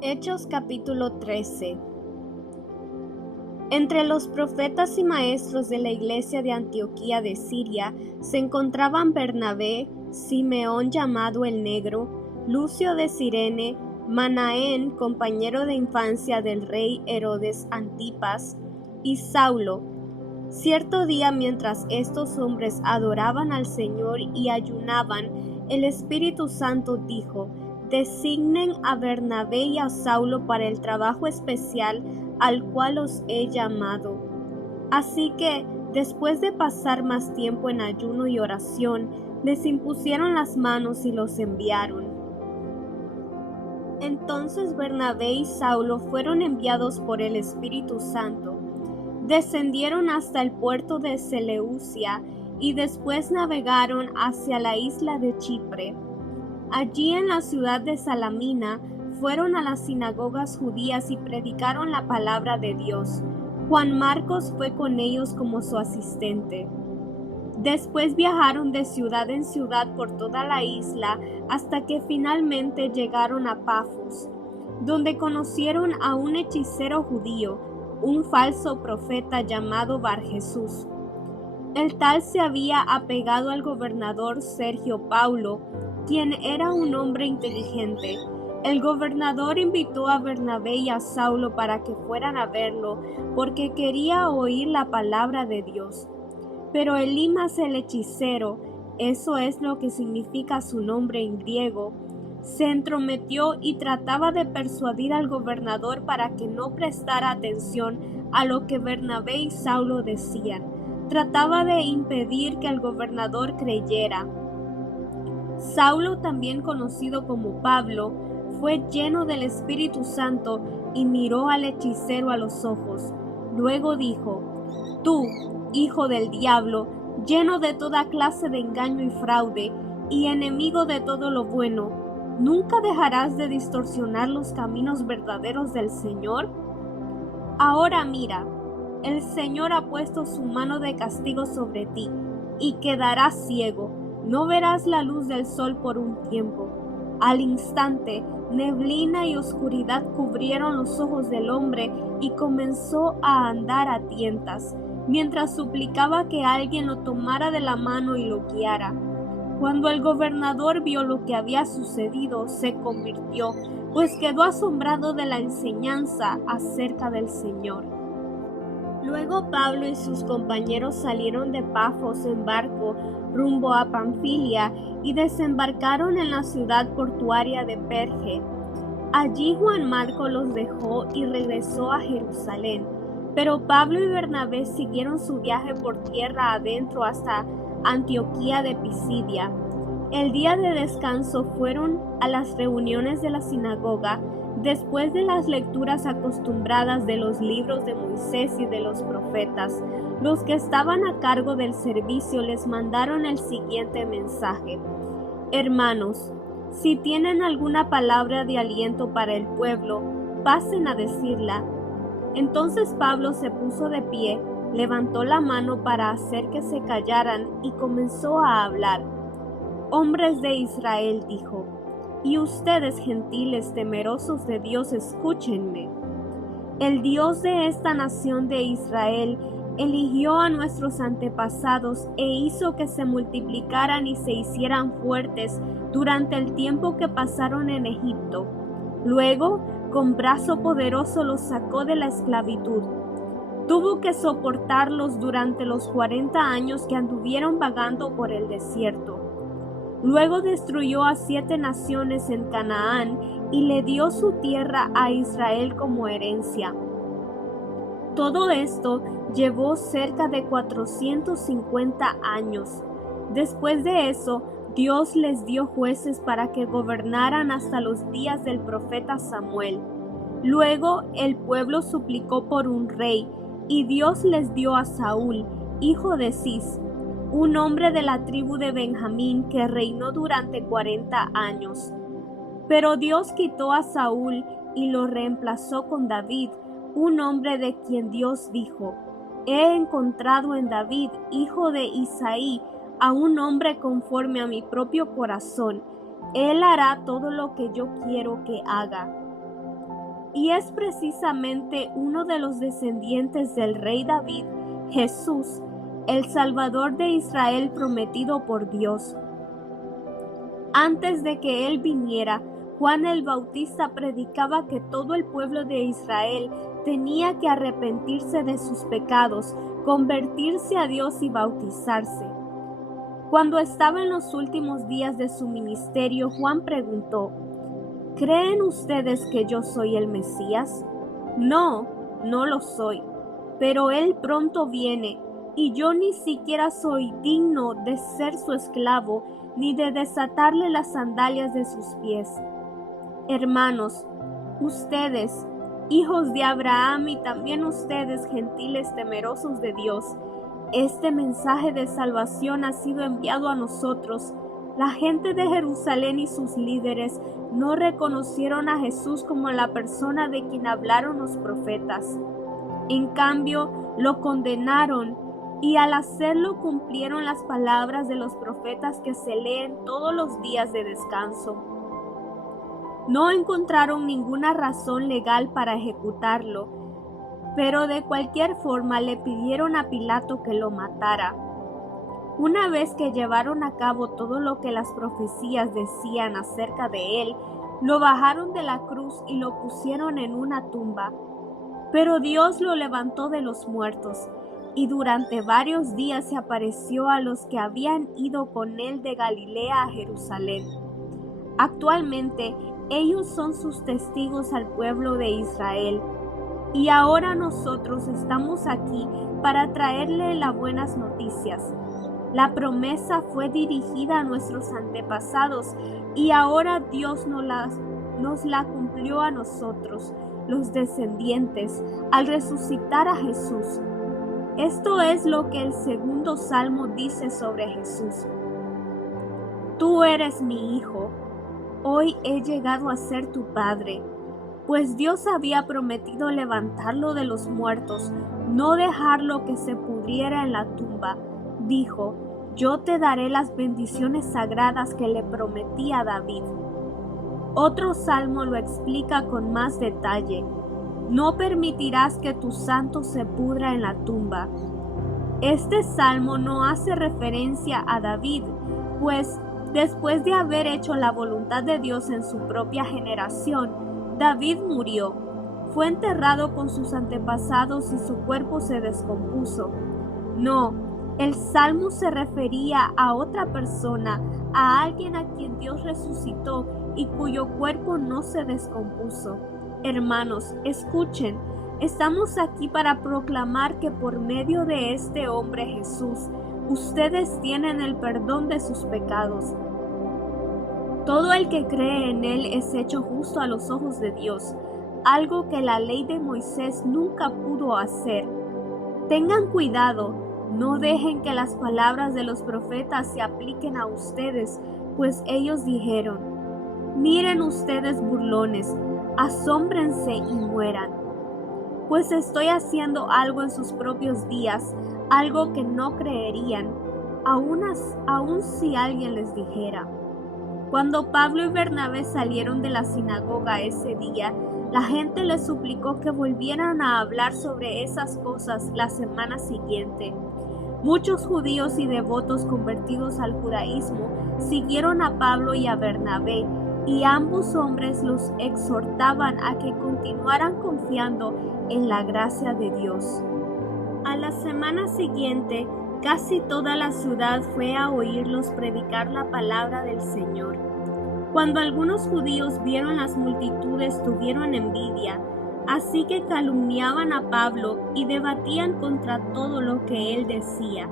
Hechos capítulo 13. Entre los profetas y maestros de la iglesia de Antioquía de Siria se encontraban Bernabé, Simeón llamado el Negro, Lucio de Cirene, Manaén, compañero de infancia del rey Herodes Antipas, y Saulo. Cierto día, mientras estos hombres adoraban al Señor y ayunaban, el Espíritu Santo dijo: designen a Bernabé y a Saulo para el trabajo especial al cual os he llamado. Así que, después de pasar más tiempo en ayuno y oración, les impusieron las manos y los enviaron. Entonces Bernabé y Saulo fueron enviados por el Espíritu Santo. Descendieron hasta el puerto de Seleucia y después navegaron hacia la isla de Chipre. Allí en la ciudad de Salamina fueron a las sinagogas judías y predicaron la palabra de Dios. Juan Marcos fue con ellos como su asistente. Después viajaron de ciudad en ciudad por toda la isla hasta que finalmente llegaron a Pafos, donde conocieron a un hechicero judío, un falso profeta llamado Barjesús. El tal se había apegado al gobernador Sergio Paulo, quien era un hombre inteligente. El gobernador invitó a Bernabé y a Saulo para que fueran a verlo, porque quería oír la palabra de Dios. Pero Elimas el hechicero, eso es lo que significa su nombre en griego, se entrometió y trataba de persuadir al gobernador para que no prestara atención a lo que Bernabé y Saulo decían. Trataba de impedir que el gobernador creyera. Saulo, también conocido como Pablo, fue lleno del Espíritu Santo y miró al hechicero a los ojos. Luego dijo: tú, hijo del diablo, lleno de toda clase de engaño y fraude, y enemigo de todo lo bueno, ¿nunca dejarás de distorsionar los caminos verdaderos del Señor? Ahora mira, el Señor ha puesto su mano de castigo sobre ti, y quedarás ciego, no verás la luz del sol por un tiempo. Al instante, neblina y oscuridad cubrieron los ojos del hombre y comenzó a andar a tientas, mientras suplicaba que alguien lo tomara de la mano y lo guiara. Cuando el gobernador vio lo que había sucedido, se convirtió, pues quedó asombrado de la enseñanza acerca del Señor. Luego Pablo y sus compañeros salieron de Pafos en barco rumbo a Panfilia y desembarcaron en la ciudad portuaria de Perge. Allí Juan Marcos los dejó y regresó a Jerusalén, pero Pablo y Bernabé siguieron su viaje por tierra adentro hasta Antioquía de Pisidia. El día de descanso fueron a las reuniones de la sinagoga. Después de las lecturas acostumbradas de los libros de Moisés y de los profetas, los que estaban a cargo del servicio les mandaron el siguiente mensaje: hermanos, si tienen alguna palabra de aliento para el pueblo, pasen a decirla. Entonces Pablo se puso de pie, levantó la mano para hacer que se callaran y comenzó a hablar. Hombres de Israel, dijo, y ustedes gentiles temerosos de Dios, escúchenme. El Dios de esta nación de Israel eligió a nuestros antepasados e hizo que se multiplicaran y se hicieran fuertes durante el tiempo que pasaron en Egipto. Luego, con brazo poderoso los sacó de la esclavitud. Tuvo que soportarlos durante los 40 años que anduvieron vagando por el desierto. Luego destruyó a 7 naciones en Canaán y le dio su tierra a Israel como herencia. Todo esto llevó cerca de 450 años. Después de eso, Dios les dio jueces para que gobernaran hasta los días del profeta Samuel. Luego el pueblo suplicó por un rey, y Dios les dio a Saúl, hijo de Cis, un hombre de la tribu de Benjamín que reinó durante 40 años. Pero Dios quitó a Saúl y lo reemplazó con David, un hombre de quien Dios dijo: he encontrado en David, hijo de Isaí, a un hombre conforme a mi propio corazón. Él hará todo lo que yo quiero que haga. Y es precisamente uno de los descendientes del rey David, Jesús, el Salvador de Israel prometido por Dios. Antes de que él viniera, Juan el Bautista predicaba que todo el pueblo de Israel tenía que arrepentirse de sus pecados, convertirse a Dios y bautizarse. Cuando estaba en los últimos días de su ministerio, Juan preguntó: ¿Creen ustedes que yo soy el Mesías? No, no lo soy, pero él pronto viene, y yo ni siquiera soy digno de ser su esclavo, ni de desatarle las sandalias de sus pies. Hermanos, ustedes, hijos de Abraham, y también ustedes, gentiles temerosos de Dios, este mensaje de salvación ha sido enviado a nosotros. La gente de Jerusalén y sus líderes no reconocieron a Jesús como la persona de quien hablaron los profetas. En cambio, lo condenaron, y al hacerlo cumplieron las palabras de los profetas que se leen todos los días de descanso. No encontraron ninguna razón legal para ejecutarlo, pero de cualquier forma le pidieron a Pilato que lo matara. Una vez que llevaron a cabo todo lo que las profecías decían acerca de él, lo bajaron de la cruz y lo pusieron en una tumba. Pero Dios lo levantó de los muertos, y durante varios días se apareció a los que habían ido con él de Galilea a Jerusalén. Actualmente, ellos son sus testigos al pueblo de Israel. Y ahora nosotros estamos aquí para traerle las buenas noticias. La promesa fue dirigida a nuestros antepasados y ahora Dios nos la cumplió a nosotros, los descendientes, al resucitar a Jesús. Esto es lo que el segundo salmo dice sobre Jesús. Tú eres mi hijo, hoy he llegado a ser tu padre. Pues Dios había prometido levantarlo de los muertos, no dejarlo que se pudriera en la tumba. Dijo: yo te daré las bendiciones sagradas que le prometí a David. Otro salmo lo explica con más detalle: no permitirás que tu santo se pudra en la tumba. Este salmo no hace referencia a David, pues después de haber hecho la voluntad de Dios en su propia generación, David murió, fue enterrado con sus antepasados y su cuerpo se descompuso. No, el salmo se refería a otra persona, a alguien a quien Dios resucitó y cuyo cuerpo no se descompuso. Hermanos, escuchen, estamos aquí para proclamar que por medio de este hombre Jesús, ustedes tienen el perdón de sus pecados. Todo el que cree en él es hecho justo a los ojos de Dios, algo que la ley de Moisés nunca pudo hacer. Tengan cuidado, no dejen que las palabras de los profetas se apliquen a ustedes, pues ellos dijeron: miren ustedes burlones, asómbrense y mueran. Pues estoy haciendo algo en sus propios días, algo que no creerían, aun si alguien les dijera. Cuando Pablo y Bernabé salieron de la sinagoga ese día, la gente les suplicó que volvieran a hablar sobre esas cosas la semana siguiente. Muchos judíos y devotos convertidos al judaísmo siguieron a Pablo y a Bernabé, y ambos hombres los exhortaban a que continuaran confiando en la gracia de Dios. A la semana siguiente, casi toda la ciudad fue a oírlos predicar la palabra del Señor. Cuando algunos judíos vieron las multitudes, tuvieron envidia, así que calumniaban a Pablo y debatían contra todo lo que él decía.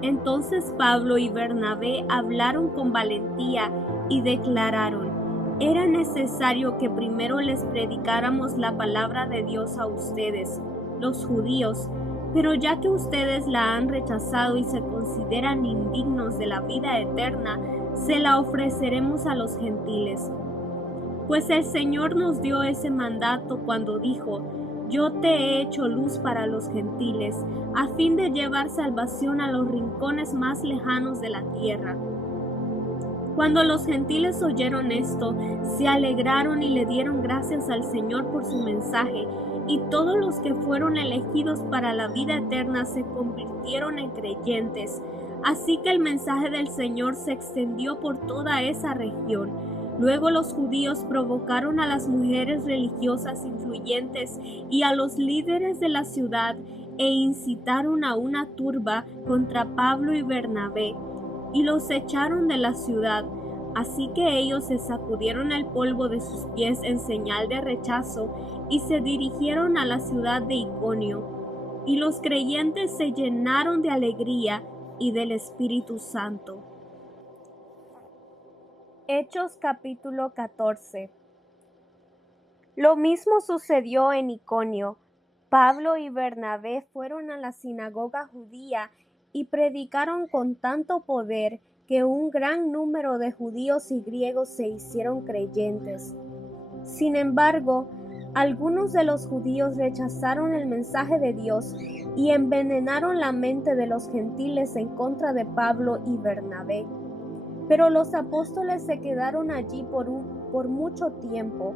Entonces Pablo y Bernabé hablaron con valentía y declararon: era necesario que primero les predicáramos la palabra de Dios a ustedes, los judíos, pero ya que ustedes la han rechazado y se consideran indignos de la vida eterna, se la ofreceremos a los gentiles. Pues el Señor nos dio ese mandato cuando dijo: yo te he hecho luz para los gentiles, a fin de llevar salvación a los rincones más lejanos de la tierra. Cuando los gentiles oyeron esto, se alegraron y le dieron gracias al Señor por su mensaje, y todos los que fueron elegidos para la vida eterna se convirtieron en creyentes. Así que el mensaje del Señor se extendió por toda esa región. Luego los judíos provocaron a las mujeres religiosas influyentes y a los líderes de la ciudad e incitaron a una turba contra Pablo y Bernabé, y los echaron de la ciudad. Así que ellos se sacudieron el polvo de sus pies en señal de rechazo y se dirigieron a la ciudad de Iconio. Y los creyentes se llenaron de alegría y del Espíritu Santo. Hechos capítulo 14. Lo mismo sucedió en Iconio. Pablo y Bernabé fueron a la sinagoga judía y predicaron con tanto poder que un gran número de judíos y griegos se hicieron creyentes. Sin embargo, algunos de los judíos rechazaron el mensaje de Dios y envenenaron la mente de los gentiles en contra de Pablo y Bernabé. Pero los apóstoles se quedaron allí por mucho tiempo,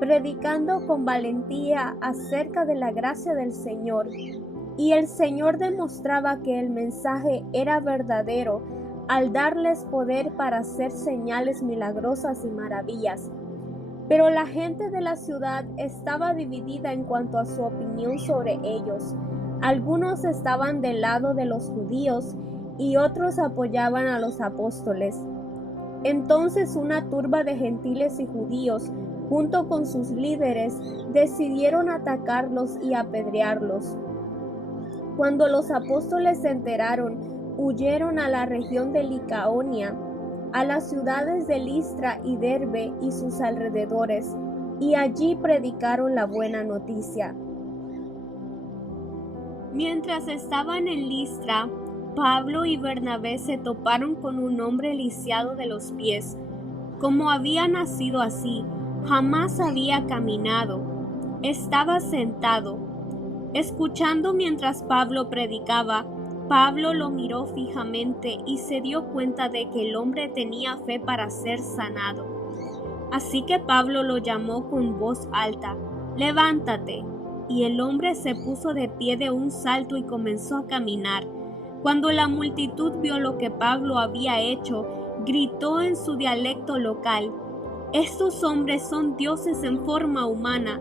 predicando con valentía acerca de la gracia del Señor, y el Señor demostraba que el mensaje era verdadero al darles poder para hacer señales milagrosas y maravillas. Pero la gente de la ciudad estaba dividida en cuanto a su opinión sobre ellos. Algunos estaban del lado de los judíos y otros apoyaban a los apóstoles. Entonces una turba de gentiles y judíos, junto con sus líderes, decidieron atacarlos y apedrearlos. Cuando los apóstoles se enteraron, huyeron a la región de Licaonia, a las ciudades de Listra y Derbe y sus alrededores, y allí predicaron la buena noticia. Mientras estaban en Listra, Pablo y Bernabé se toparon con un hombre lisiado de los pies. Como había nacido así, jamás había caminado. Estaba sentado, escuchando mientras Pablo predicaba. Pablo lo miró fijamente y se dio cuenta de que el hombre tenía fe para ser sanado. Así que Pablo lo llamó con voz alta: «Levántate». Y el hombre se puso de pie de un salto y comenzó a caminar. Cuando la multitud vio lo que Pablo había hecho, gritó en su dialecto local: «Estos hombres son dioses en forma humana».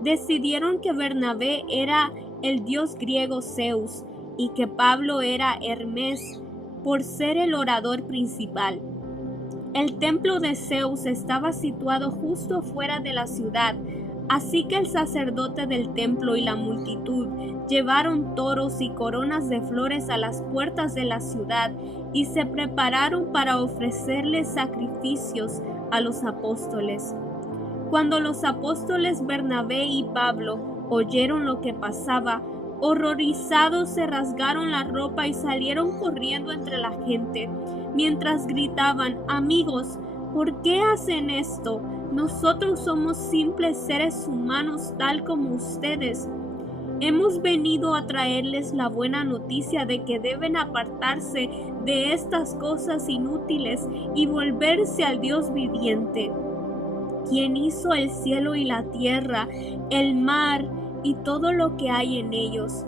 Decidieron que Bernabé era el dios griego Zeus y que Pablo era Hermes, por ser el orador principal. El templo de Zeus estaba situado justo fuera de la ciudad, así que el sacerdote del templo y la multitud llevaron toros y coronas de flores a las puertas de la ciudad y se prepararon para ofrecerles sacrificios a los apóstoles. Cuando los apóstoles Bernabé y Pablo oyeron lo que pasaba, horrorizados se rasgaron la ropa y salieron corriendo entre la gente, mientras gritaban: «Amigos, ¿por qué hacen esto? Nosotros somos simples seres humanos tal como ustedes. Hemos venido a traerles la buena noticia de que deben apartarse de estas cosas inútiles y volverse al Dios viviente, quien hizo el cielo y la tierra, el mar y todo lo que hay en ellos.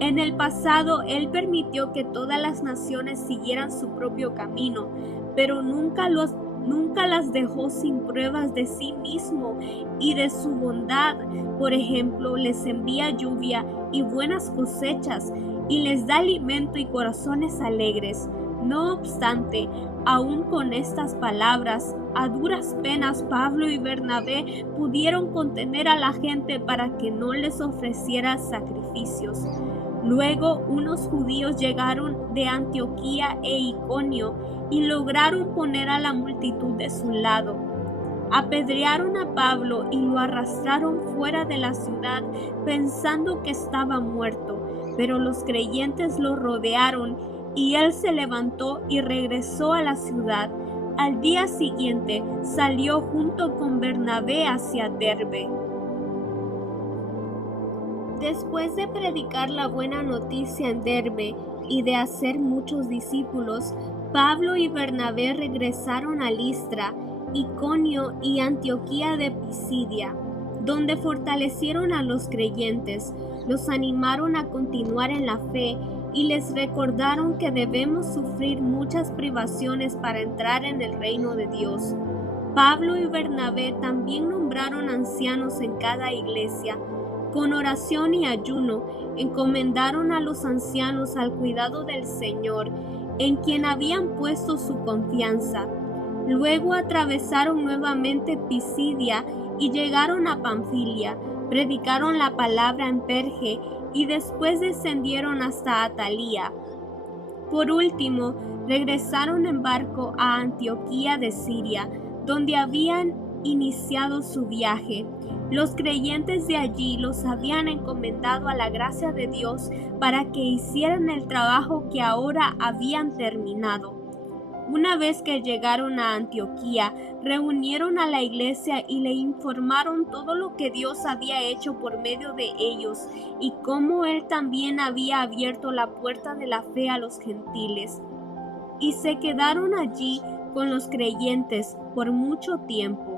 En el pasado, Él permitió que todas las naciones siguieran su propio camino, pero nunca las dejó sin pruebas de sí mismo y de su bondad. Por ejemplo, les envía lluvia y buenas cosechas, y les da alimento y corazones alegres. No obstante, aún con estas palabras, a duras penas Pablo y Bernabé pudieron contener a la gente para que no les ofreciera sacrificios. Luego unos judíos llegaron de Antioquía e Iconio y lograron poner a la multitud de su lado. Apedrearon a Pablo y lo arrastraron fuera de la ciudad pensando que estaba muerto, pero los creyentes lo rodearon y él se levantó y regresó a la ciudad. Al día siguiente salió junto con Bernabé hacia Derbe. Después de predicar la buena noticia en Derbe y de hacer muchos discípulos, Pablo y Bernabé regresaron a Listra, Iconio y Antioquía de Pisidia, donde fortalecieron a los creyentes, los animaron a continuar en la fe y les recordaron que debemos sufrir muchas privaciones para entrar en el reino de Dios. Pablo y Bernabé también nombraron ancianos en cada iglesia. Con oración y ayuno, encomendaron a los ancianos al cuidado del Señor, en quien habían puesto su confianza. Luego atravesaron nuevamente Pisidia y llegaron a Panfilia, predicaron la palabra en Perge y después descendieron hasta Atalía. Por último, regresaron en barco a Antioquía de Siria, donde habían iniciado su viaje. Los creyentes de allí los habían encomendado a la gracia de Dios para que hicieran el trabajo que ahora habían terminado. Una vez que llegaron a Antioquía, reunieron a la iglesia y le informaron todo lo que Dios había hecho por medio de ellos y cómo Él también había abierto la puerta de la fe a los gentiles. Y se quedaron allí con los creyentes por mucho tiempo.